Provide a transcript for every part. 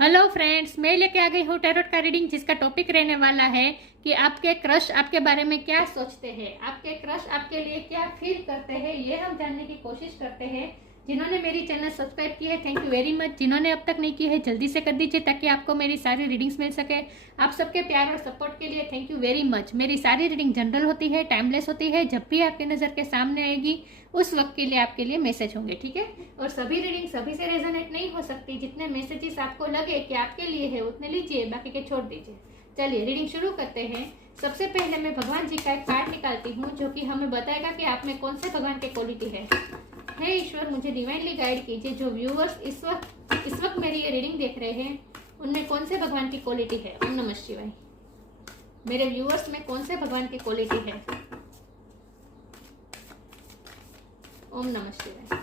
Hello friends, मैं लेके आ गई हूँ टैरोट का रीडिंग, जिसका टॉपिक रहने वाला है कि आपके क्रश आपके बारे में क्या सोचते हैं, आपके क्रश आपके लिए क्या फील करते हैं, ये हम जानने की कोशिश करते हैं। जिन्होंने मेरी चैनल सब्सक्राइब की है, थैंक यू वेरी मच। जिन्होंने अब तक नहीं की है, जल्दी से कर दीजिए ताकि आपको मेरी सारी रीडिंग्स मिल सके। आप सबके प्यार और सपोर्ट के लिए थैंक यू वेरी मच। मेरी सारी रीडिंग जनरल होती है, टाइमलेस होती है। जब भी आपकी नज़र के सामने आएगी उस वक्त के लिए आपके लिए मैसेज होंगे, ठीक है। और सभी रीडिंग सभी से रेजोनेट नहीं हो सकती। जितने मैसेजेस आपको लगे कि आपके लिए है उतने लीजिए, बाकी के छोड़ दीजिए। चलिए रीडिंग शुरू करते हैं। सबसे पहले मैं भगवान जी का एक कार्ड निकालती हूँ जो कि हमें बताएगा कि आप में कौन से भगवान की क्वालिटी है। हे ईश्वर, मुझे डिवाइनली गाइड कीजिए। जो व्यूअर्स इस वक्त मेरी ये रीडिंग देख रहे हैं उनमें कौन से भगवान की क्वालिटी है। ओम नमः शिवाय। मेरे व्यूअर्स में कौन से भगवान की क्वालिटी है। ओम नमः शिवाय।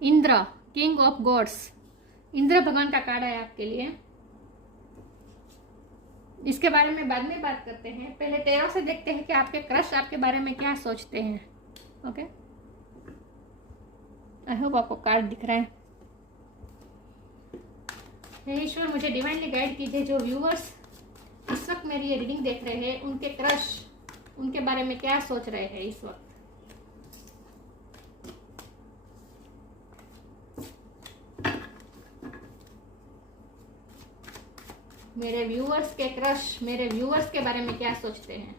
Indra, king of gods. Indra भगवान का कार्ड है आपके लिए। इसके बारे में बाद में बात करते हैं। पहले टैरो से देखते हैं कि आपके क्रश आपके बारे में क्या सोचते हैं। ओके, आई होप आपको कार्ड दिख रहा है। हे ईश्वर, मुझे डिवाइनली गाइड कीजिए। जो व्यूअर्स इस वक्त मेरी ये रीडिंग देख रहे हैं उनके क्रश उनके बारे में क्या सोच रहे हैं इस वक्त। मेरे व्यूअर्स के क्रश मेरे व्यूअर्स के बारे में क्या सोचते हैं।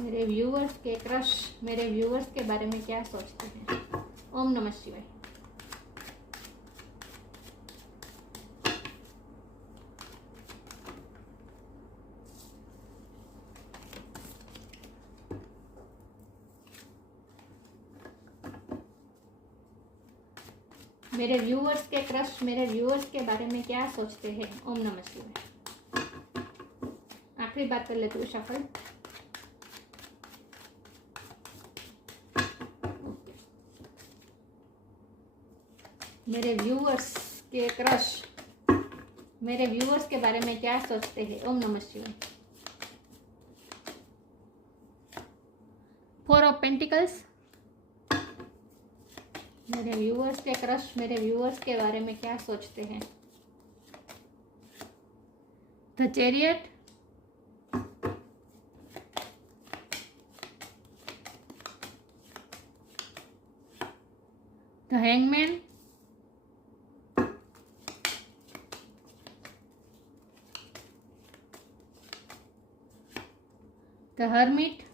मेरे व्यूअर्स के क्रश मेरे व्यूअर्स के बारे में क्या सोचते हैं। ओम नमः शिवाय। मेरे व्यूअर्स के क्रश मेरे व्यूअर्स के बारे में क्या सोचते हैं। ओम नमः शिवाय। आखिरी बात कर लेते हैं शफल। मेरे व्यूअर्स के क्रश मेरे व्यूअर्स के बारे में क्या सोचते हैं। ओम नमः शिवाय। Four of pentacles. मेरे व्यूअर्स के क्रश मेरे व्यूअर्स के बारे में क्या सोचते हैं। The chariot. The hangman. The hermit.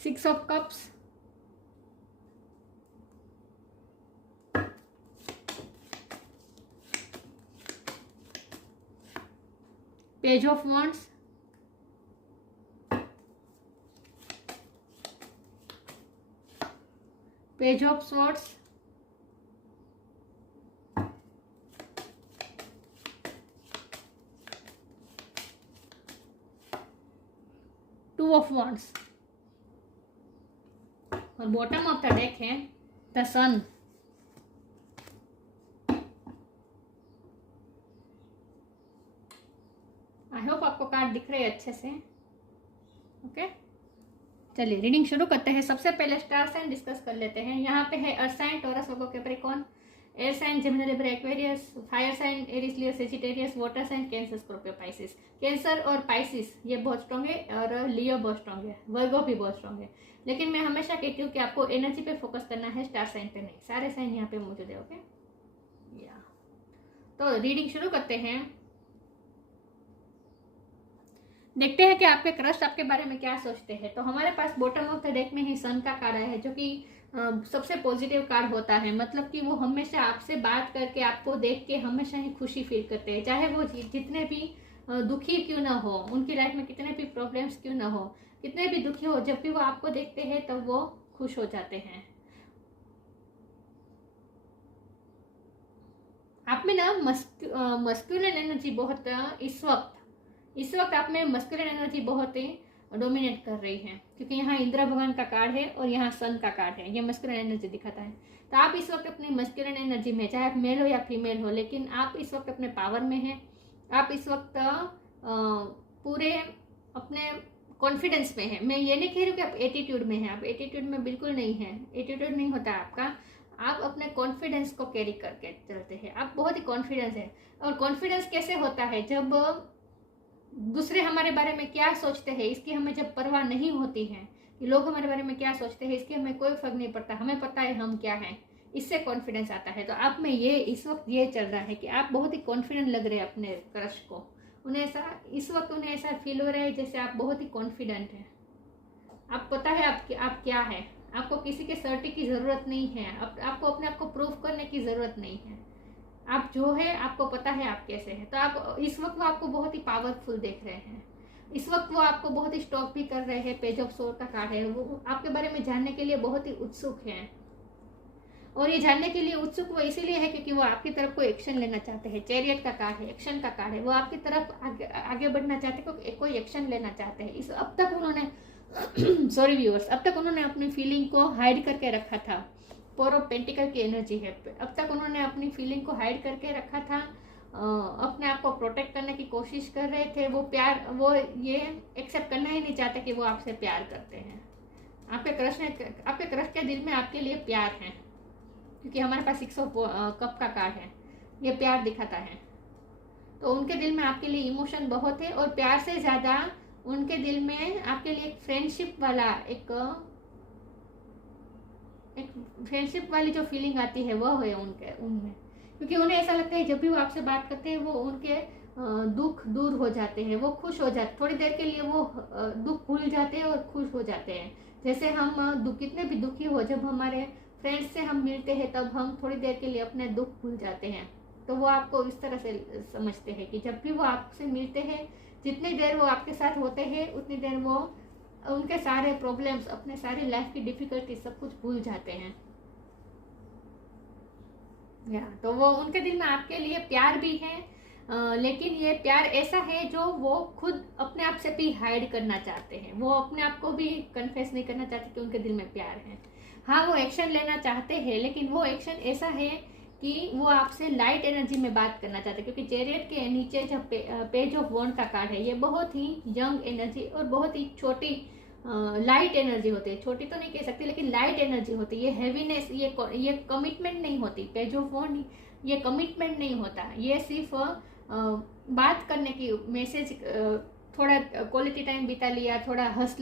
Six of cups. Page of wands। Page of swords। Two of wands। और बॉटम ऑफ द डेक है द सन। आई होप आपको कार्ड दिख रहे हैं अच्छे से। ओके, चलिए रीडिंग शुरू करते हैं। सबसे पहले स्टार साइन डिस्कस कर लेते हैं। यहाँ पे है earth sign, Taurus, Virgo, Capricorn, air sign, Gemini, Libra, Aquarius, fire sign, Aries, Leo, Sagittarius, water sign, Cancer, Scorpio, Pisces. Cancer और पाइसिस ये बहुत स्ट्रॉन्ग है और लियो बहुत स्ट्रॉन्ग है, वर्गो भी बहुत स्ट्रॉन्ग है। लेकिन मैं हमेशा कहती हूँ कि आपको एनर्जी पे फोकस करना है, स्टार साइन पे नहीं। सारे साइन यहाँ पे मौजूद है। ओके, या तो रीडिंग शुरू करते हैं। देखते हैं कि आपके क्रश आपके बारे में क्या सोचते हैं। तो हमारे पास बॉटम ऑफ द डेक में ही सन का कार्ड आया है, जो कि सबसे पॉजिटिव कार्ड होता है। मतलब कि वो हमेशा आपसे बात करके आपको देख के हमेशा ही खुशी फील करते हैं, चाहे वो जितने भी दुखी क्यों ना हो, उनकी लाइफ में कितने भी प्रॉब्लम्स क्यों ना हो, कितने भी दुखी हो, जब भी वो आपको देखते हैं तब वो खुश हो जाते हैं। आप में ना मस्कुलिन एनर्जी बहुत इस वक्त आप में मस्कुलिन एनर्जी बहुत ही डोमिनेट कर रही है, क्योंकि यहाँ इंद्र भगवान का कार्ड है और यहाँ सन का कार्ड है, ये मस्कुलिन एनर्जी दिखाता है। तो आप इस वक्त अपनी मस्कुलिन एनर्जी में, चाहे आप मेल हो या फीमेल हो, लेकिन आप इस वक्त अपने पावर में हैं। आप इस वक्त पूरे अपने कॉन्फिडेंस में है। मैं ये नहीं कह रही हूँ कि आप एटीट्यूड में हैं, आप एटीट्यूड में बिल्कुल नहीं है, एटीट्यूड नहीं होता आपका। आप अपने कॉन्फिडेंस को कैरी करके चलते हैं, आप बहुत ही कॉन्फिडेंस है। और कॉन्फिडेंस कैसे होता है? जब दूसरे हमारे बारे में क्या सोचते हैं इसकी हमें जब परवाह नहीं होती है, कि लोग हमारे बारे में क्या सोचते हैं इसकी हमें कोई फर्क नहीं पड़ता, हमें पता है हम क्या हैं, इससे कॉन्फिडेंस आता है। तो आप में ये इस वक्त ये चल रहा है कि आप बहुत ही कॉन्फिडेंट लग रहे हैं अपने क्रश को। उन्हें ऐसा इस वक्त उन्हें ऐसा फील हो रहा है जैसे आप बहुत ही कॉन्फिडेंट हैं। आप पता है आप क्या है, आपको किसी के सर्टी की ज़रूरत नहीं है, आपको अपने आप को प्रूव करने की ज़रूरत नहीं है। आप जो है आपको पता है आप कैसे हैं। तो आप इस वक्त वो आपको बहुत ही पावरफुल देख रहे हैं। इस वक्त वो आपको बहुत ही स्टॉक भी कर रहे हैं। पेज ऑफ सोर्ड का कार्ड है, वो आपके बारे में जानने के लिए बहुत ही उत्सुक हैं। और ये जानने के लिए उत्सुक वो इसीलिए है क्योंकि वो आपकी तरफ कोई एक्शन लेना चाहते हैं। चैरियट का कार्ड है, एक्शन का कार्ड है। वो आपकी तरफ आगे बढ़ना चाहते हैं, कोई एक्शन लेना चाहते हैं। इस अब तक उन्होंने सॉरी व्यूअर्स, अब तक उन्होंने अपनी फीलिंग को हाइड करके रखा था। फोर ऑफ पेंटिकल की एनर्जी है। अब तक उन्होंने अपनी फीलिंग को हाइड करके रखा था, अपने आप को प्रोटेक्ट करने की कोशिश कर रहे थे। वो प्यार, वो ये एक्सेप्ट करना ही नहीं चाहते कि वो आपसे प्यार करते हैं। आपके क्रश के दिल में आपके लिए प्यार है, क्योंकि हमारे पास 6 ऑफ कप का कार्ड है, ये प्यार दिखाता है। तो उनके दिल में आपके लिए इमोशन बहुत है, और प्यार से ज़्यादा उनके दिल में आपके लिए एक फ्रेंडशिप वाली जो फीलिंग आती है वो है उनमें। क्योंकि उन्हें ऐसा लगता है जब भी वो आपसे बात करते हैं वो उनके दुख दूर हो जाते हैं, वो खुश हो जाते, थोड़ी देर के लिए वो दुख भूल जाते हैं और खुश हो जाते हैं। जैसे हम कितने भी दुखी हो, जब हमारे फ्रेंड्स से हम मिलते हैं तब हम थोड़ी देर के लिए अपने दुख भूल जाते हैं। तो वो आपको इस तरह से समझते हैं कि जब भी वो आपसे मिलते हैं, जितनी देर वो आपके साथ होते हैं उतनी देर वो उनके सारे प्रॉब्लम्स, अपने सारी लाइफ की डिफिकल्टी सब कुछ भूल जाते हैं। तो वो उनके दिल में आपके लिए प्यार भी है, लेकिन ये प्यार ऐसा है जो वो खुद अपने आप से भी हाइड करना चाहते हैं। वो अपने आप को भी कन्फेस नहीं करना चाहते कि उनके दिल में प्यार है। हाँ, वो एक्शन लेना चाहते हैं, लेकिन वो एक्शन ऐसा है कि वो आपसे लाइट एनर्जी में बात करना चाहते हैं। क्योंकि चैरियट के नीचे जब पेज ऑफ वॉन्ड का कार्ड है, ये बहुत ही यंग एनर्जी और बहुत ही छोटी लाइट एनर्जी होती है। छोटी तो नहीं कह सकती, लेकिन लाइट एनर्जी होती है। ये हैवीनेस, ये कमिटमेंट नहीं होती। पेज ऑफ वॉन्ड ये कमिटमेंट नहीं होता, ये सिर्फ बात करने की मैसेज, थोड़ा क्वालिटी टाइम बिता लिया, थोड़ा हंस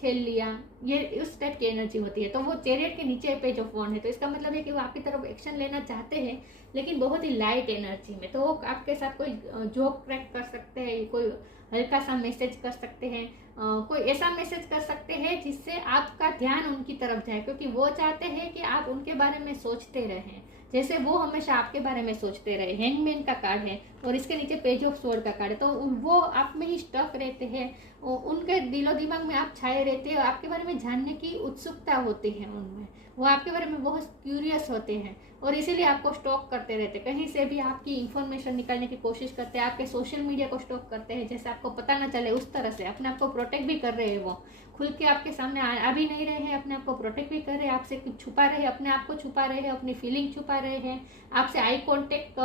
खेल लिया, ये उस टाइप की एनर्जी होती है। तो वो चैरियट के नीचे पेज ऑफ वॉन्ड है, तो इसका मतलब है कि वो आपकी तरफ एक्शन लेना चाहते हैं, लेकिन बहुत ही लाइट एनर्जी में। तो वो आपके साथ कोई जोक क्रैक कर सकते हैं, कोई हल्का सा मैसेज कर सकते हैं, कोई ऐसा मैसेज कर सकते हैं जिससे आपका ध्यान उनकी तरफ जाए, क्योंकि वो चाहते हैं कि आप उनके बारे में सोचते रहें, जैसे वो हमेशा आपके बारे में सोचते रहे। हैंगमैन का कार्ड है और इसके नीचे पेज ऑफ स्वॉर्ड का कार्ड है। तो वो आप में ही स्टक रहते हैं, उनके दिलो दिमाग में आप छाए रहते हैं, आपके बारे में जानने की उत्सुकता होती है उनमें, वो आपके बारे में बहुत क्यूरियस होते हैं और इसीलिए आपको स्टॉक करते रहते हैं। कहीं से भी आपकी इंफॉर्मेशन निकालने की कोशिश करते हैं, आपके सोशल मीडिया को स्टॉक करते हैं, जैसे आपको पता ना चले उस तरह से। अपने आप को प्रोटेक्ट भी कर रहे हैं, वो खुल के आपके सामने आ भी नहीं रहे हैं, अपने आप को प्रोटेक्ट भी कर रहे हैं, आपसे कुछ छुपा रहे हैं, अपने आप को छुपा रहे हैं, अपनी फीलिंग छुपा रहे हैं, आपसे आई कॉन्टेक्ट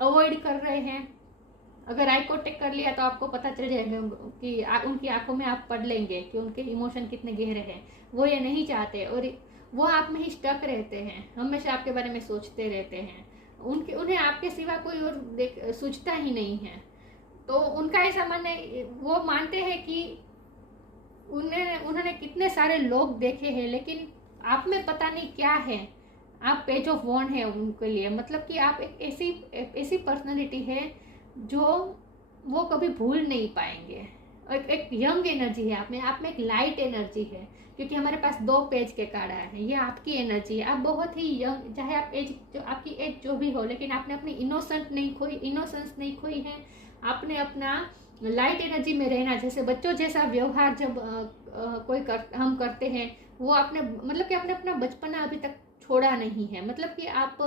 अवॉइड कर रहे हैं। अगर आई कॉन्टेक्ट कर लिया तो आपको पता चल जाएगा कि उनकी आंखों में आप पढ़ लेंगे कि उनके इमोशन कितने गहरे हैं। वो ये नहीं चाहते और वो आप में ही स्टक रहते हैं, हमेशा आपके बारे में सोचते रहते हैं। उन्हें आपके सिवा कोई और सोचता ही नहीं है। तो उनका ऐसा मानना, वो मानते हैं कि उन्होंने कितने सारे लोग देखे हैं, लेकिन आप में पता नहीं क्या है। आप पेज ऑफ वॉन्ड है उनके लिए, मतलब कि आप एक ऐसी पर्सनालिटी है जो वो कभी भूल नहीं पाएंगे। एक यंग एनर्जी है आप में एक लाइट एनर्जी है, क्योंकि हमारे पास 2 पेज के कार्ड आए हैं। ये आपकी एनर्जी है, आप बहुत ही यंग, चाहे आप आपकी एज जो भी हो, लेकिन आपने अपनी इनोसेंस नहीं खोई है। आपने अपना लाइट एनर्जी में रहना, जैसे बच्चों जैसा व्यवहार जब हम करते हैं, वो आपने मतलब कि आपने अपना बचपना अभी तक छोड़ा नहीं है, मतलब कि आप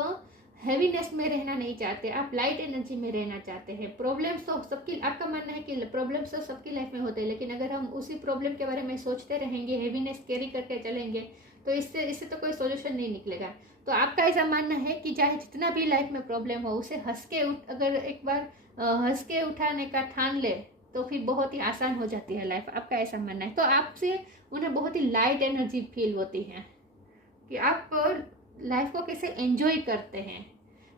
हैवीनेस में रहना नहीं चाहते, आप लाइट एनर्जी में रहना चाहते हैं। प्रॉब्लम्स तो सबकी, आपका मानना है कि प्रॉब्लम्स तो सबकी लाइफ में होते हैं, लेकिन अगर हम उसी प्रॉब्लम के बारे में सोचते रहेंगे, हैवीनेस कैरी करके चलेंगे, तो इससे तो कोई सोल्यूशन नहीं निकलेगा। तो आपका ऐसा मानना है कि चाहे जितना भी लाइफ में प्रॉब्लम हो, उसे अगर एक बार हंस के उठाने का ठान ले, तो फिर बहुत ही आसान हो जाती है लाइफ। आपका ऐसा मानना है। तो आपसे उन्हें बहुत ही लाइट एनर्जी फील होती है कि आप लाइफ को कैसे एंजॉय करते हैं।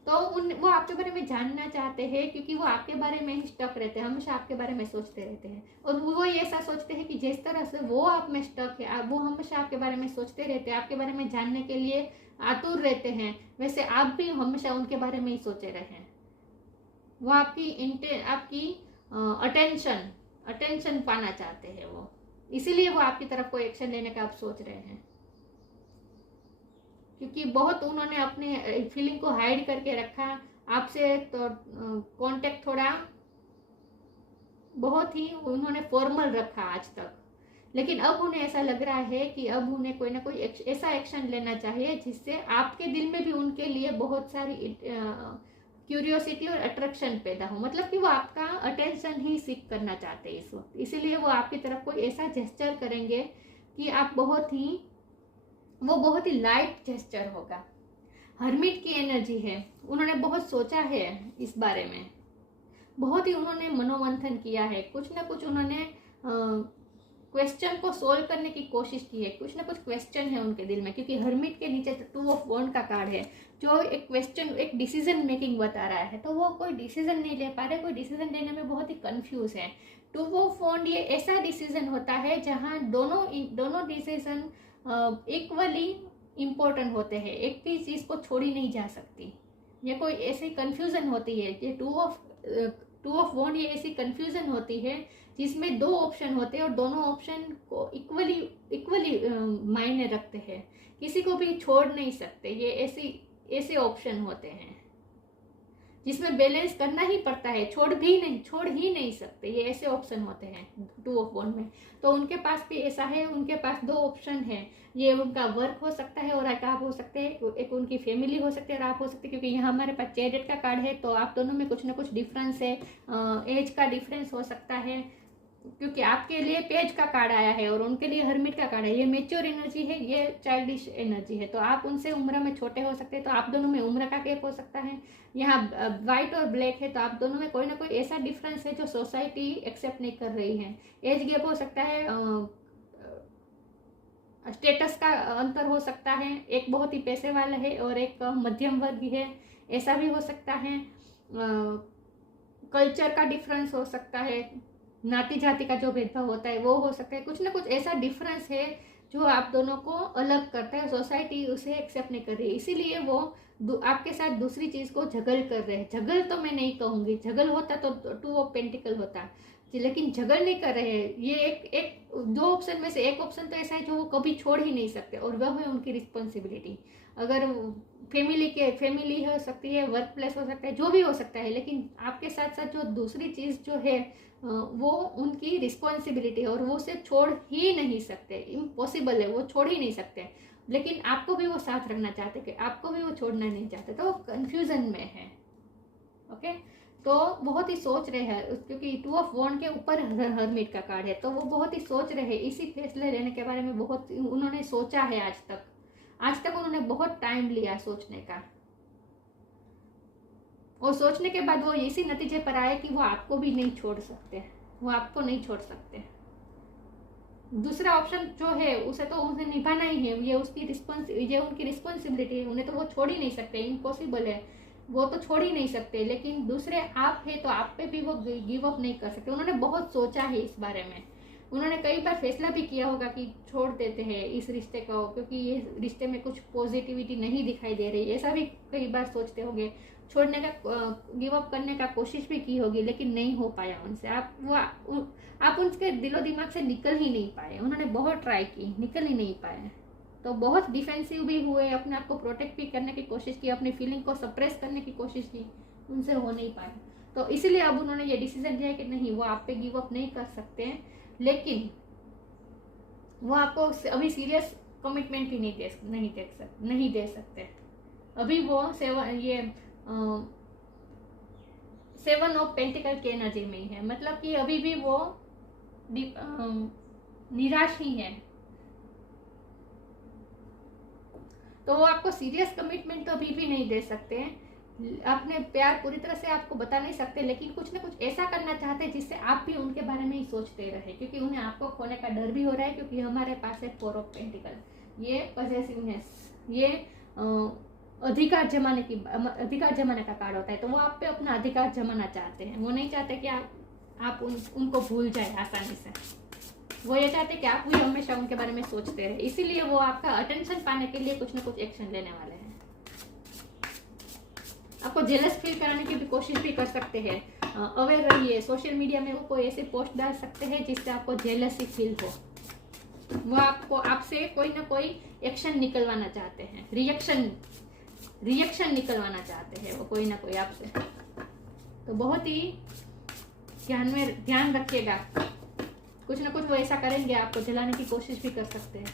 तो वो आपके बारे में जानना चाहते हैं, क्योंकि वो आपके बारे में ही स्टक रहते हैं, हमेशा आपके बारे में सोचते रहते हैं। और वो ये ऐसा सोचते हैं कि जिस तरह से वो आप में स्टक है, वो हमेशा आपके बारे में सोचते रहते हैं, आपके बारे में जानने के लिए आतुर रहते हैं, वैसे आप भी हमेशा उनके बारे में ही सोचे रहें। वो आपकी अटेंशन पाना चाहते हैं वो, इसीलिए वो आपकी तरफ कोई एक्शन लेने का आप सोच रहे हैं, क्योंकि बहुत उन्होंने अपने फीलिंग को हाइड करके रखा आपसे। तो कांटेक्ट थोड़ा बहुत ही उन्होंने फॉर्मल रखा आज तक, लेकिन अब उन्हें ऐसा लग रहा है कि अब उन्हें कोई ना कोई ऐसा एक्शन लेना चाहिए जिससे आपके दिल में भी उनके लिए बहुत सारी क्यूरियोसिटी और अट्रैक्शन पैदा हो, मतलब कि वो आपका अटेंशन ही सीख करना चाहते हैं इस वक्त। इसीलिए वो आपकी तरफ कोई ऐसा जेस्चर करेंगे कि आप वो बहुत ही लाइट जेस्चर होगा। हर्मिट की एनर्जी है, उन्होंने बहुत सोचा है इस बारे में, बहुत ही उन्होंने मनोमंथन किया है, कुछ ना कुछ उन्होंने क्वेश्चन को सोल्व करने की कोशिश की है, कुछ ना कुछ क्वेश्चन है उनके दिल में, क्योंकि हर्मिट के नीचे 2 ऑफ वॉन्ड का कार्ड है, जो एक क्वेश्चन, एक डिसीजन मेकिंग बता रहा है। तो वो कोई डिसीजन नहीं ले पा रहे, कोई डिसीजन लेने में बहुत ही कंफ्यूज है। 2 ऑफ वॉन्ड ये ऐसा डिसीजन होता है जहाँ दोनों डिसीजन इक्वली इम्पोर्टेंट होते हैं, एक भी चीज़ को छोड़ी नहीं जा सकती। ये कोई ऐसी कंफ्यूजन होती है, ये टू ऑफ वॉन्ड ये ऐसी कंफ्यूजन होती है जिसमें 2 ऑप्शन होते हैं और दोनों ऑप्शन को इक्वली मायने रखते हैं, किसी को भी छोड़ नहीं सकते। ये ऐसे ऑप्शन होते हैं जिसमें बैलेंस करना ही पड़ता है, छोड़ ही नहीं सकते। ये ऐसे ऑप्शन होते हैं 2 ऑफ वॉन्ड में। तो उनके पास भी ऐसा है, उनके पास 2 ऑप्शन है। ये उनका वर्क हो सकता है और आप हो सकते हैं, एक उनकी फैमिली हो सकती है और आप हो सकते हैं, क्योंकि यहाँ हमारे पास चैरियट का कार्ड है, तो आप दोनों में कुछ ना कुछ डिफरेंस है। एज का डिफरेंस हो सकता है, क्योंकि आपके लिए पेज का कार्ड आया है और उनके लिए हर्मिट का कार्ड है। ये मेच्योर एनर्जी है, ये चाइल्डिश एनर्जी है। तो आप उनसे उम्र में छोटे हो सकते हैं, तो आप दोनों में उम्र का गैप हो सकता है। यहाँ व्हाइट और ब्लैक है, तो आप दोनों में कोई ना कोई ऐसा डिफरेंस है जो सोसाइटी एक्सेप्ट नहीं कर रही है। एज गैप हो सकता है, स्टेटस का अंतर हो सकता है, एक बहुत ही पैसे वाला है और एक मध्यम वर्ग है, ऐसा भी हो सकता है। कल्चर का डिफरेंस हो सकता है, नाती जाति का जो भेदभाव होता है वो हो सकता है। कुछ ना कुछ ऐसा डिफरेंस है जो आप दोनों को अलग करता है, सोसाइटी उसे एक्सेप्ट नहीं कर रही है, इसीलिए वो आपके साथ दूसरी चीज को झगड़ कर रहे हैं। झगड़ तो मैं नहीं कहूंगी, झगड़ होता तो 2 ऑफ पेंटिकल होता, लेकिन झगड़ नहीं कर रहे हैं। ये एक 2 ऑप्शन में से एक ऑप्शन तो ऐसा है जो वो कभी छोड़ ही नहीं सकते, और वह है उनकी रिस्पॉन्सिबिलिटी। अगर फैमिली हो सकती है, वर्क प्लेस हो सकता है, जो भी हो सकता है, लेकिन आपके साथ साथ जो दूसरी चीज जो है वो उनकी रिस्पॉन्सिबिलिटी है और वो उसे छोड़ ही नहीं सकते, इम्पॉसिबल है, वो छोड़ ही नहीं सकते। लेकिन आपको भी वो साथ रखना चाहते, कि आपको भी वो छोड़ना नहीं चाहते, तो वो कंफ्यूजन में है। ओके, तो बहुत ही सोच रहे हैं, क्योंकि 2 ऑफ वॉन्ड के ऊपर हर्मिट का कार्ड है, तो वो बहुत ही सोच रहे हैं इसी फैसले लेने के बारे में। बहुत उन्होंने सोचा है आज तक उन्होंने बहुत टाइम लिया सोचने का, और सोचने के बाद वो इसी नतीजे पर आए कि वो आपको भी नहीं छोड़ सकते, वो आपको नहीं छोड़ सकते। दूसरा ऑप्शन जो है उसे तो उन्हें निभाना ही है, ये उनकी रिस्पॉन्सिबिलिटी है, उन्हें तो वो छोड़ ही नहीं सकते, इम्पॉसिबल है, वो तो छोड़ ही नहीं सकते। लेकिन दूसरे आप है, तो आप पे भी वो गिव अप नहीं कर सकते। उन्होंने बहुत सोचा है इस बारे में, उन्होंने कई बार फैसला भी किया होगा कि छोड़ देते हैं इस रिश्ते को, क्योंकि ये रिश्ते में कुछ पॉजिटिविटी नहीं दिखाई दे रही, ऐसा भी कई बार सोचते होंगे। छोड़ने का, गिव अप करने का कोशिश भी की होगी, लेकिन नहीं हो पाया उनसे। आप उनके दिलो दिमाग से निकल ही नहीं पाए। उन्होंने बहुत ट्राई की, निकल ही नहीं पाए, तो बहुत डिफेंसिव भी हुए, अपने आप को प्रोटेक्ट भी करने की कोशिश की, अपनी फीलिंग को सप्रेस करने की कोशिश की, उनसे हो नहीं पाया। तो इसीलिए अब उन्होंने ये डिसीजन लिया है कि नहीं, वो आप पे गिव अप नहीं कर सकते हैं, लेकिन वो आपको अभी सीरियस कमिटमेंट भी नहीं दे सकते। अभी वो सेवन ऑफ पेंटिकल की एनर्जी में ही है, मतलब कि अभी भी वो निराश ही है। तो वो आपको सीरियस कमिटमेंट तो अभी भी नहीं दे सकते हैं, अपने प्यार पूरी तरह से आपको बता नहीं सकते, लेकिन कुछ ना कुछ ऐसा करना चाहते हैं जिससे आप भी उनके बारे में ही सोचते रहे, क्योंकि उन्हें आपको खोने का डर भी हो रहा है। क्योंकि हमारे पास है 4 ऑफ पेंटिकल, ये पॉसेसिवनेस, ये अधिकार जमाने का कार्ड होता है। तो वो आप पे अपना अधिकार जमाना चाहते हैं। वो नहीं चाहते कि आप उनको भूल जाए आसानी से। वो ये चाहते हैं कि आप भी हमेशा उनके बारे में सोचते रहे। इसीलिए वो आपका अटेंशन पाने के लिए कुछ ना कुछ एक्शन लेने वाले हैं। आपको जेलस फील कराने की भी कोशिश भी कर सकते हैं। अवेयर रहिए, सोशल मीडिया में वो कोई ऐसे पोस्ट डाल सकते हैं जिससे आपको जेलसी फील हो। वो आपसे कोई ना कोई एक्शन निकलवाना चाहते हैं, रिएक्शन निकलवाना चाहते हैं वो कोई ना कोई आपसे। तो बहुत ही ध्यान रखिएगा, कुछ ना कुछ वो ऐसा करेंगे, आपको जलाने की कोशिश भी कर सकते हैं।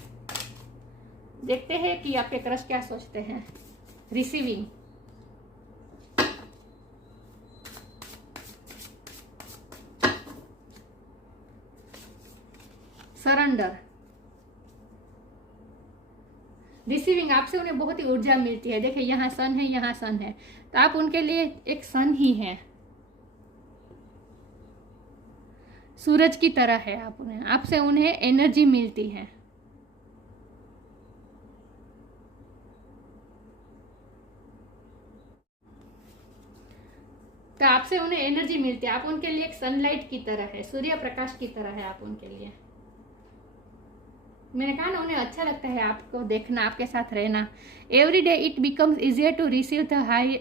देखते हैं कि आपके क्रश क्या सोचते हैं। रिसीविंग, सरेंडर, रिसीविंग, आपसे उन्हें बहुत ही ऊर्जा मिलती है। देखिए यहाँ सन है, यहाँ सन है, तो आप उनके लिए एक सन ही है, सूरज की तरह है आप उन्हें, आपसे उन्हें एनर्जी मिलती है। तो आपसे उन्हें एनर्जी मिलती है, आप उनके लिए एक सनलाइट की तरह है, सूर्य प्रकाश की तरह है आप उनके लिए। मैंने कहा ना, उन्हें अच्छा लगता है आपको देखना, आपके साथ रहना। Every day it becomes easier to receive the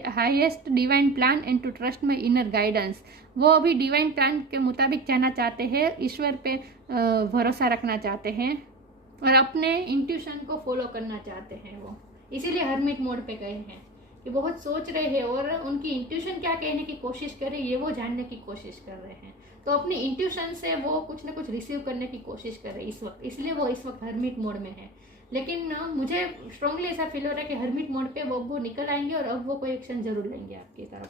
highest divine plan and to trust my inner guidance. वो अभी डिवाइन प्लान के मुताबिक जाना चाहते हैं, ईश्वर पे भरोसा रखना चाहते हैं और अपने इंट्यूशन को फॉलो करना चाहते हैं। वो इसीलिए हर्मिट मोड पे गए हैं कि बहुत सोच रहे हैं और उनकी इंट्यूशन क्या कहने की कोशिश कर रही है ये वो जानने की कोशिश कर रहे हैं। तो अपनी इंट्यूशन से वो कुछ ना कुछ रिसीव करने की कोशिश कर रहे हैं इस वक्त, इसलिए वो इस वक्त हर्मिट मोड में है। लेकिन मुझे स्ट्रांगली ऐसा फील हो रहा है कि हर्मिट मोड पे वो निकल आएंगे और अब वो कोई एक्शन जरूर लेंगे आपकी तरफ,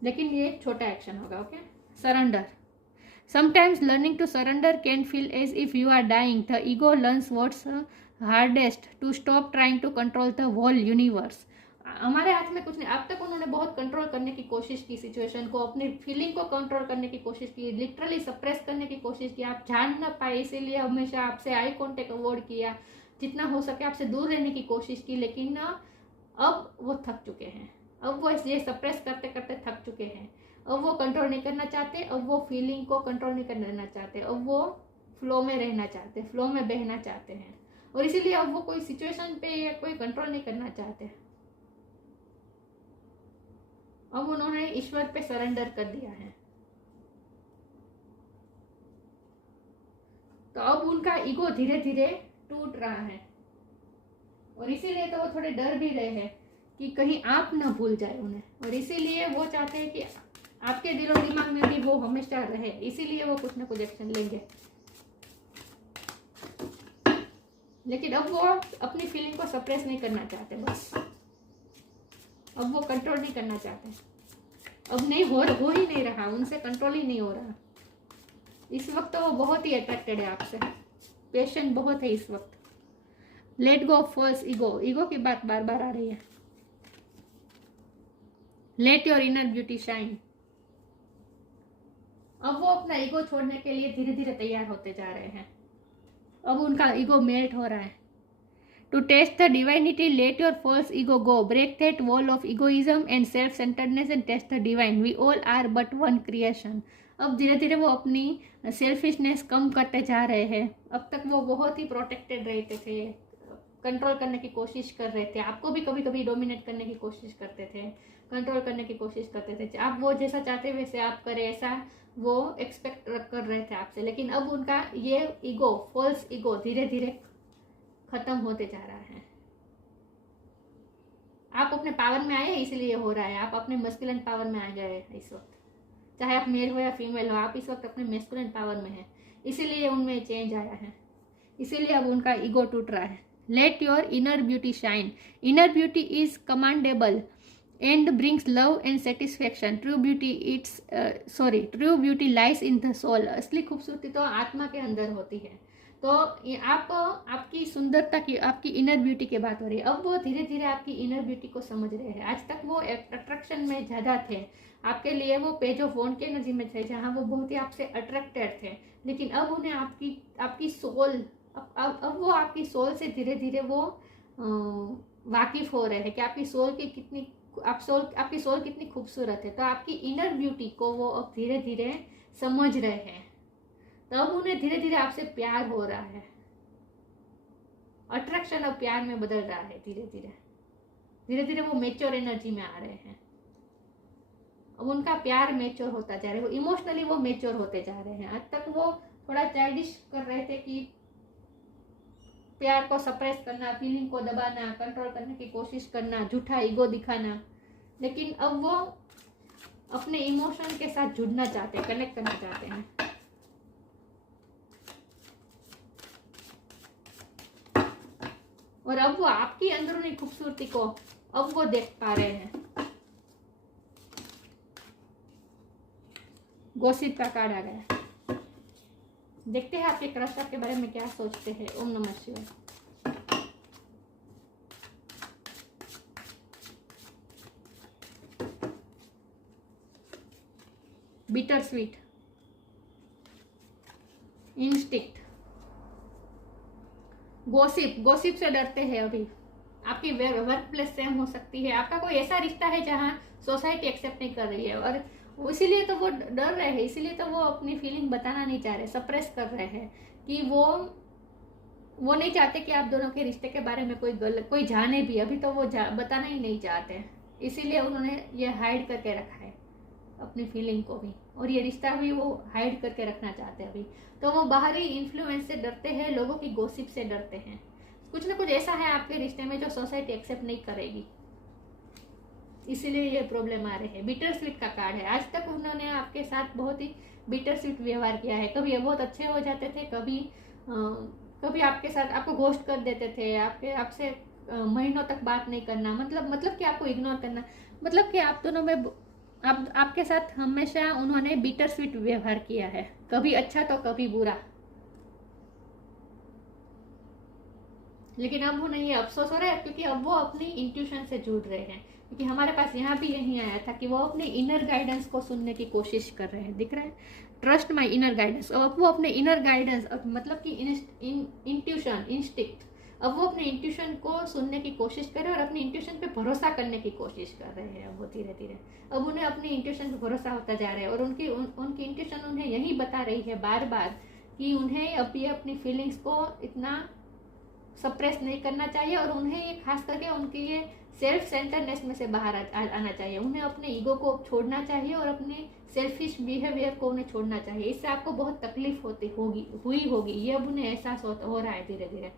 लेकिन ये एक छोटा एक्शन होगा। Okay, surrender, sometimes learning to surrender can feel as if you are dying. The ego learns what's hardest to stop trying to control the whole universe. हमारे हाथ में कुछ नहीं। अब तक उन्होंने बहुत कंट्रोल करने की कोशिश की, सिचुएशन को, अपनी फीलिंग को कंट्रोल करने की कोशिश की, लिटरली सप्रेस करने की कोशिश की, आप जान ना पाए, इसीलिए हमेशा आपसे आई कांटेक्ट अवॉइड किया, जितना हो सके आपसे दूर रहने की कोशिश की। लेकिन अब वो थक चुके हैं, अब वो ये सप्रेस करते करते थक चुके हैं। अब वो कंट्रोल नहीं करना चाहते, अब वो फीलिंग को कंट्रोल नहीं करना चाहते, अब वो फ्लो में रहना चाहते, फ्लो में बहना चाहते हैं। और इसीलिए अब वो कोई सिचुएशन पे कोई कंट्रोल नहीं करना चाहते। अब उन्होंने ईश्वर पे सरेंडर कर दिया है। तो अब उनका ईगो धीरे धीरे टूट रहा है और इसीलिए तो वो थोड़े डर भी रहे हैं कि कहीं आप ना भूल जाए उन्हें। और इसीलिए वो चाहते हैं कि आपके दिलो दिमाग में भी वो हमेशा रहे, इसीलिए वो कुछ ना कुछ एक्शन लेंगे। लेकिन अब वो अपनी फीलिंग को सप्रेस नहीं करना चाहते, बस अब वो कंट्रोल नहीं करना चाहते। अब नहीं हो ही नहीं रहा, उनसे कंट्रोल ही नहीं हो रहा। इस वक्त तो वो बहुत ही अट्रैक्टेड है आपसे, पेशेंट बहुत है इस वक्त। Let go of false ego, ego की बात बार बार आ रही है। Let your inner beauty shine. अब वो अपना ईगो छोड़ने के लिए धीरे धीरे तैयार होते जा रहे हैं। अब उनका ईगो मेल्ट हो रहा है। To taste the divinity let your false ego go, break that wall of egoism and self centredness and taste the divine, we all are but one creation. अब धीरे धीरे वो अपनी सेल्फिशनेस कम करते जा रहे हैं। अब तक वो बहुत ही प्रोटेक्टेड रहते थे, कंट्रोल करने की कोशिश कर रहे थे, आपको भी कभी कभी डोमिनेट करने की कोशिश करते थे, कंट्रोल करने की कोशिश करते थे। आप वो जैसा चाहते वैसे आप करें, ऐसा वो एक्सपेक्ट कर रहे थे आपसे। लेकिन अब उनका ये ईगो, फॉल्स ईगो धीरे धीरे खत्म होते जा रहा है। आप अपने पावर में आए इसलिए हो रहा है, आप अपने मस्कुलिन पावर में आ गए इस वक्त। चाहे आप मेल हो या फीमेल हो, आप इस वक्त अपने मेस्कुलिन पावर में हैं, इसीलिए उनमें चेंज आया है, इसीलिए अब उनका ईगो टूट रहा है। Let your inner beauty shine. Inner beauty is commendable and brings love and satisfaction. True beauty lies in the soul. असली खूबसूरती तो आत्मा के अंदर होती है। तो आप आपकी सुंदरता की, आपकी इनर ब्यूटी की बात हो रही है। अब वो धीरे धीरे आपकी इनर ब्यूटी को समझ रहे हैं। आज तक वो अट्रैक्शन में ज़्यादा थे, आपके लिए वो पेज ऑफ वॉन्ड के एनर्जी में थे, जहाँ वो बहुत ही आपसे अट्रैक्टेड थे। लेकिन अब उन्हें आपकी सोल, अब वो आपकी सोल से धीरे धीरे वो वाकिफ हो रहे हैं कि आपकी सोल की कितनी आपकी सोल कितनी खूबसूरत है। तो आपकी इनर ब्यूटी को वो अब धीरे धीरे समझ रहे हैं। तब उन्हें धीरे धीरे आपसे प्यार हो रहा है। अट्रैक्शन अब प्यार में बदल रहा है। धीरे धीरे वो मेच्योर एनर्जी में आ रहे हैं। अब उनका प्यार मेच्योर होता जा रहा है, वो इमोशनली वो मेच्योर होते जा रहे हैं। आज तक वो थोड़ा चाइल्डिश कर रहे थे कि प्यार को सप्रेस करना, फीलिंग को दबाना, कंट्रोल करने की कोशिश करना, झूठा ईगो दिखाना। लेकिन अब वो अपने इमोशन के साथ जुड़ना चाहते हैं, कनेक्ट करना चाहते हैं। और अब वो आपकी अंदरूनी खूबसूरती को अब वो देख पा रहे हैं। गॉसिप का कार्ड आ गया। देखते हैं आपके क्रश आपके बारे में क्या सोचते हैं। ओम नमः शिवाय। बिटर स्वीट, इंस्टिक्ट, गॉसिप से डरते हैं। अभी आपकी वर्क प्लेस सेम हो सकती है, आपका कोई ऐसा रिश्ता है जहां सोसाइटी एक्सेप्ट नहीं कर रही है, और इसीलिए तो वो डर रहे हैं, इसीलिए तो वो अपनी फीलिंग बताना नहीं चाह रहे, सप्रेस कर रहे हैं कि वो नहीं चाहते कि आप दोनों के रिश्ते के बारे में कोई जाने भी। अभी तो वो बताना ही नहीं चाहते, इसीलिए उन्होंने ये हाइड करके रखा है अपनी फीलिंग को भी, और ये रिश्ता भी वो हाइड करके रखना चाहते हैं अभी। तो वो बाहरी इन्फ्लुएंस से डरते हैं, लोगों की गॉसिप से डरते हैं। कुछ ना कुछ ऐसा है आपके रिश्ते में जो सोसाइटी एक्सेप्ट नहीं करेगी, इसीलिए ये प्रॉब्लम आ रही है। बिटर स्वीट का कार्ड है। आज तक उन्होंने आपके साथ बहुत ही बिटर स्वीट व्यवहार किया है। कभी ये बहुत अच्छे हो जाते थे, कभी आपके साथ आपको घोस्ट कर देते थे, आपसे महीनों तक बात नहीं करना, मतलब कि आपको इग्नोर करना, मतलब कि आप दोनों में आपके साथ हमेशा उन्होंने बिटर स्वीट व्यवहार किया है, कभी अच्छा तो कभी बुरा। लेकिन अब वो नहीं है, अफसोस हो रहा है, क्योंकि अब वो अपनी इंट्यूशन से जुड़ रहे हैं। क्योंकि हमारे पास यहाँ भी यही आया था कि वो अपने इनर गाइडेंस को सुनने की कोशिश कर रहे हैं। दिख रहा है, ट्रस्ट माई इनर गाइडेंस। अब वो अपने इनर गाइडेंस, मतलब कि इंट्यूशन, इंस्टिक्ट, अब वो अपने इंट्यूशन को सुनने की कोशिश कर रहे हैं और अपनी इंट्यूशन पे भरोसा करने की कोशिश कर रहे हैं। अब वो धीरे धीरे अब उन्हें अपनी इंट्यूशन पे भरोसा होता जा रहा है, और उनकी इंट्यूशन उन्हें यही बता रही है बार बार कि उन्हें अभी अपनी फीलिंग्स को इतना सप्रेस नहीं करना चाहिए, और उन्हें ये खास करके उनकी ये सेल्फ सेंटरनेस में से बाहर आना चाहिए। उन्हें अपने ईगो को छोड़ना चाहिए और अपने सेल्फिश बिहेवियर को उन्हें छोड़ना चाहिए। इससे आपको बहुत तकलीफ हुई होगी। ये अब उन्हें एहसास हो रहा है धीरे धीरे।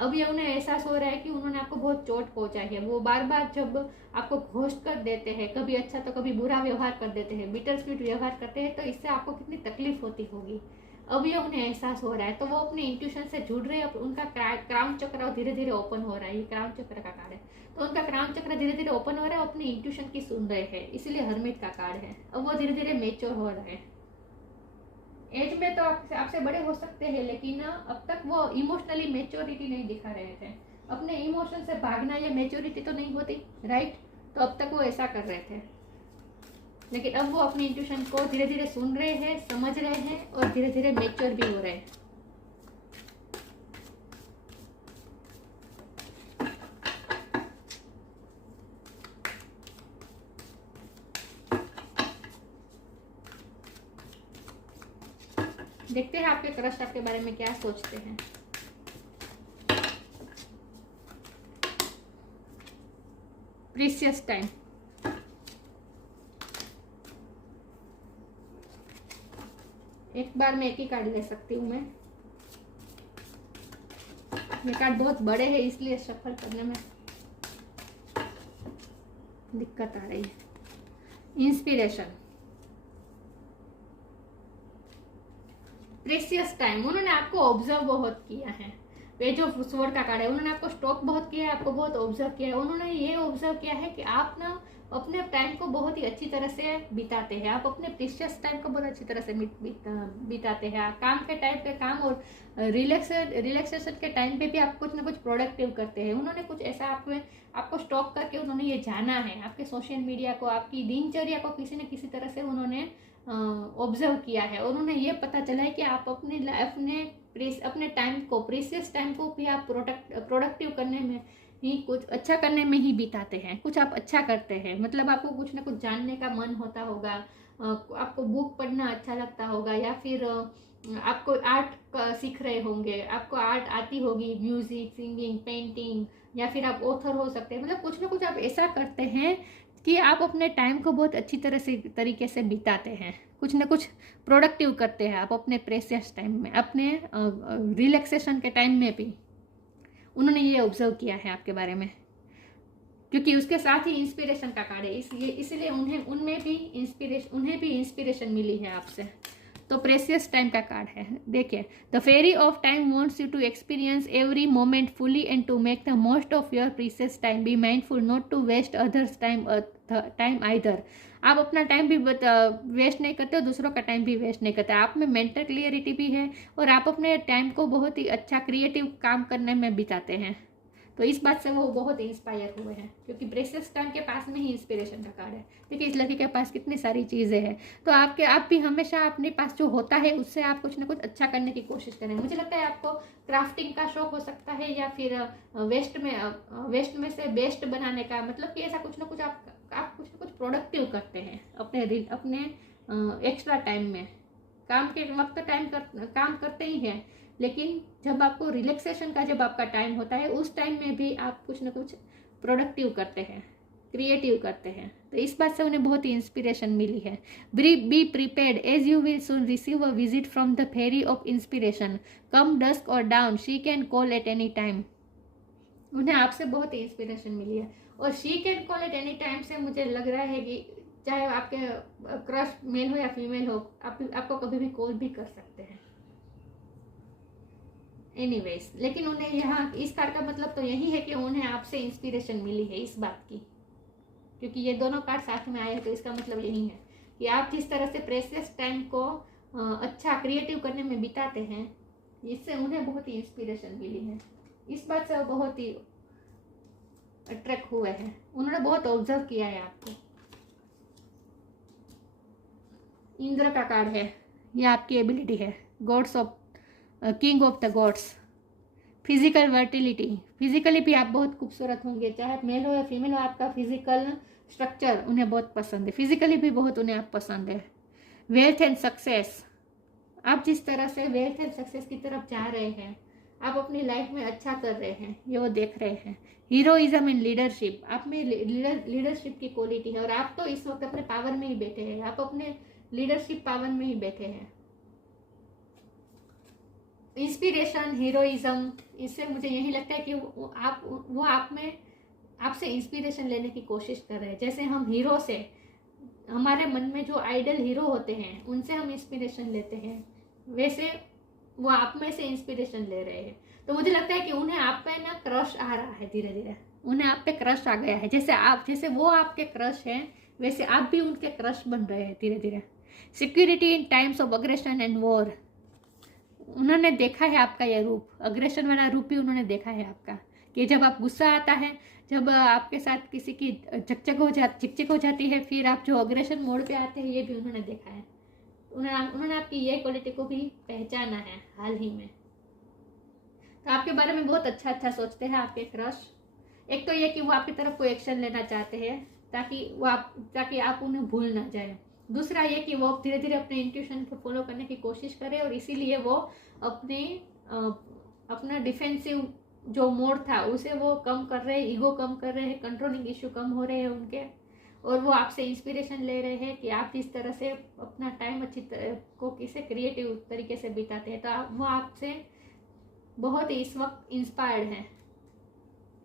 अब ये उन्हें एहसास हो रहा है कि उन्होंने आपको बहुत चोट पहुंचाई है। वो बार बार जब आपको घोस्ट कर देते हैं, कभी अच्छा तो कभी बुरा व्यवहार कर देते हैं, बिटर स्वीट व्यवहार करते हैं, तो इससे आपको कितनी तकलीफ होती होगी। अब ये उन्हें एहसास हो रहा है, तो वो अपने इंट्यूशन से जुड़ रहे हैं। उनका क्राउन चक्र धीरे धीरे ओपन हो रहा है। ये क्राउन चक्र का कार्ड है, तो उनका क्राउन चक्र धीरे धीरे ओपन हो रहा है, अपनी इंट्यूशन की सुन रहे हैं, इसीलिए हर्मिट का कार्ड है। अब वो धीरे धीरे मेच्योर हो रहे हैं। एज में तो आपसे बड़े हो सकते हैं, लेकिन अब तक वो इमोशनली मेच्योरिटी नहीं दिखा रहे थे। अपने इमोशन से भागना ये मेच्योरिटी तो नहीं होती, राइट? तो अब तक वो ऐसा कर रहे थे, लेकिन अब वो अपनी इंट्यूशन को धीरे धीरे सुन रहे हैं, समझ रहे हैं, और धीरे धीरे मेच्योर भी हो रहे हैं। देखते हैं आपके क्रश आपके बारे में क्या सोचते हैं। प्रीशियस टाइम, एक बार में एक ही कार्ड ले सकती हूँ मैं। ये कार्ड बहुत बड़े हैं, इसलिए शफल करने में दिक्कत आ रही है। इंस्पिरेशन, प्रेशियस टाइम, उन्होंने आपको ऑब्जर्व बहुत किया है। पेज ऑफ स्वॉर्ड का कार्ड है, उन्होंने आपको स्टॉक बहुत किया है, आपको बहुत ऑब्जर्व किया है। उन्होंने ये ऑब्जर्व किया है कि आप ना अपने टाइम को बहुत ही अच्छी तरह से बिताते हैं, आप अपने प्रीशियस टाइम को बहुत अच्छी तरह से बिताते हैं। काम के टाइम पे काम और रिलैक्सेशन के टाइम पे भी आप कुछ ना कुछ प्रोडक्टिव करते हैं। उन्होंने कुछ ऐसा आपको स्टॉक करके उन्होंने ये जाना है, आपके सोशल मीडिया को, आपकी दिनचर्या को किसी न किसी तरह से उन्होंने ऑब्जर्व किया है। और उन्हें ये पता चला है कि आप अपने टाइम को, प्रीशियस टाइम को भी आप प्रोडक्टिव करने में ही, कुछ अच्छा करने में ही बिताते हैं। कुछ आप अच्छा करते हैं, मतलब आपको कुछ ना कुछ जानने का मन होता होगा, आपको बुक पढ़ना अच्छा लगता होगा, या फिर आपको आर्ट सीख रहे होंगे, आपको आर्ट आती होगी, म्यूजिक, सिंगिंग, पेंटिंग, या फिर आप ऑथर हो सकते हैं। मतलब कुछ ना कुछ आप ऐसा करते हैं कि आप अपने टाइम को बहुत अच्छी तरीके से बिताते हैं, कुछ ना कुछ प्रोडक्टिव करते हैं आप अपने प्रेशियस टाइम में, अपने रिलैक्सेशन के टाइम में भी। उन्होंने ये ऑब्जर्व किया है आपके बारे में, क्योंकि उसके साथ ही इंस्पिरेशन का कार्ड है, इसलिए उन्हें भी इंस्पिरेशन मिली है आपसे। तो प्रेशियस टाइम का कार्ड है। देखिए, the fairy of time wants you to experience every moment fully and to make the most of your precious time. Be mindful not to waste others time either. आप अपना time भी waste नहीं करते हो, दूसरों का टाइम भी waste नहीं करते। आप में मेंटल क्लियरिटी भी है और आप अपने टाइम को बहुत ही अच्छा क्रिएटिव काम करने में बिताते हैं। तो इस बात से वो बहुत इंस्पायर हुए हैं, क्योंकि प्रेशियस टाइम के पास में ही इंस्पिरेशन का कार्ड है। देखिए इस लड़की के पास कितनी सारी चीज़ें हैं। तो आप भी हमेशा अपने पास जो होता है उससे आप कुछ ना कुछ अच्छा करने की कोशिश करें। मुझे लगता है आपको क्राफ्टिंग का शौक हो सकता है, या फिर वेस्ट में से बेस्ट बनाने का, मतलब कि ऐसा कुछ ना कुछ आप कुछ ना कुछ प्रोडक्टिव करते हैं अपने एक्स्ट्रा टाइम में। काम के वक्त काम करते ही हैं, लेकिन जब आपको रिलैक्सेशन का जब आपका टाइम होता है, उस टाइम में भी आप कुछ ना कुछ प्रोडक्टिव करते हैं, क्रिएटिव करते हैं। तो इस बात से उन्हें बहुत ही इंस्पिरेशन मिली है। Be prepared as you will soon receive a visit from the fairy of inspiration. Come dusk और dawn, she can call at any time. उन्हें आपसे बहुत ही इंस्पिरेशन मिली है। और she can call at any time से मुझे लग रहा है कि चाहे आपके क्रश मेल हो या फीमेल हो, आपको कभी भी कॉल भी कर सकते हैं। एनीवेज, लेकिन उन्हें यहाँ इस कार्ड का मतलब तो यही है कि उन्हें आपसे इंस्पिरेशन मिली है इस बात की, क्योंकि ये दोनों कार्ड साथ में आए हैं। तो इसका मतलब यही है कि आप जिस तरह से प्रेशियस टाइम को अच्छा क्रिएटिव करने में बिताते हैं, इससे उन्हें बहुत ही इंस्पिरेशन मिली है। इस बात से वो बहुत ही अट्रैक्ट हुए हैं, उन्होंने बहुत ऑब्जर्व किया है आपको। इंद्र का कार्ड है, ये आपकी एबिलिटी है। Gods of king of the gods. Physical fertility, physically भी आप बहुत खूबसूरत होंगे, चाहे मेल हो या फीमेल हो। आपका फिजिकल स्ट्रक्चर उन्हें बहुत पसंद है, फिजिकली भी बहुत उन्हें आप पसंद है। वेल्थ एंड सक्सेस, आप जिस तरह से वेल्थ एंड सक्सेस की तरफ जा रहे हैं, आप अपनी लाइफ में अच्छा कर रहे हैं, ये वो देख रहे हैं। हीरोइज्म एंड लीडरशिप, आप में लीडरशिप की क्वालिटी है, और आप तो इस वक्त अपने पावर में ही बैठे हैं, आप अपने लीडरशिप पावर में ही बैठे हैं। इंस्पिरेशन, हीरोइज्म, इससे मुझे यही लगता है कि वो आप में आपसे इंस्पिरेशन लेने की कोशिश कर रहे हैं। जैसे हम हीरो से, हमारे मन में जो आइडल हीरो होते हैं उनसे हम इंस्पिरेशन लेते हैं, वैसे वो आप में से इंस्पिरेशन ले रहे हैं। तो मुझे लगता है कि उन्हें आप पे ना क्रश आ रहा है, धीरे धीरे उन्हें आप पे क्रश आ गया है। जैसे वो आपके क्रश हैं, वैसे आप भी उनके क्रश बन रहे हैं धीरे धीरे। Security in times of aggression and war, उन्होंने देखा है आपका यह रूप, अग्रेशन वाला रूप भी उन्होंने देखा है आपका, कि जब आप गुस्सा आता है, जब आपके साथ किसी की चिकचिक हो जाती है, फिर आप जो अग्रेशन मोड पे आते हैं, ये भी उन्होंने देखा है। उन्होंने आपकी ये क्वालिटी को भी पहचाना है हाल ही में। तो आपके बारे में बहुत अच्छा सोचते हैं आपके क्रश। एक तो ये कि वो आपकी तरफ कोई एक्शन लेना चाहते हैं ताकि आप उन्हें भूल ना जाए। दूसरा ये कि वो धीरे धीरे अपने इंट्यूशन को फॉलो करने की कोशिश करें, और इसीलिए वो अपना डिफेंसिव जो मोड था उसे वो कम कर रहे हैं, ईगो कम कर रहे हैं, कंट्रोलिंग इश्यू कम हो रहे हैं उनके, और वो आपसे इंस्पिरेशन ले रहे हैं कि आप जिस तरह से अपना टाइम अच्छी तरह को किसे क्रिएटिव तरीके से बिताते हैं। तो वो आपसे बहुत ही इस वक्त इंस्पायर्ड हैं,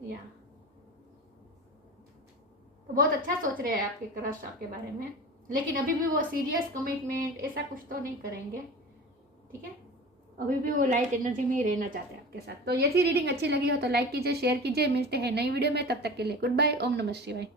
या तो बहुत अच्छा सोच रहे हैं आपके क्रश आपके बारे में। लेकिन अभी भी वो सीरियस कमिटमेंट ऐसा कुछ तो नहीं करेंगे, ठीक है। अभी भी वो लाइट एनर्जी में ही रहना चाहते हैं आपके साथ। तो ये थी रीडिंग, अच्छी लगी हो तो लाइक कीजिए, शेयर कीजिए। मिलते हैं नई वीडियो में, तब तक के लिए गुड बाय। ओम नमः शिवाय।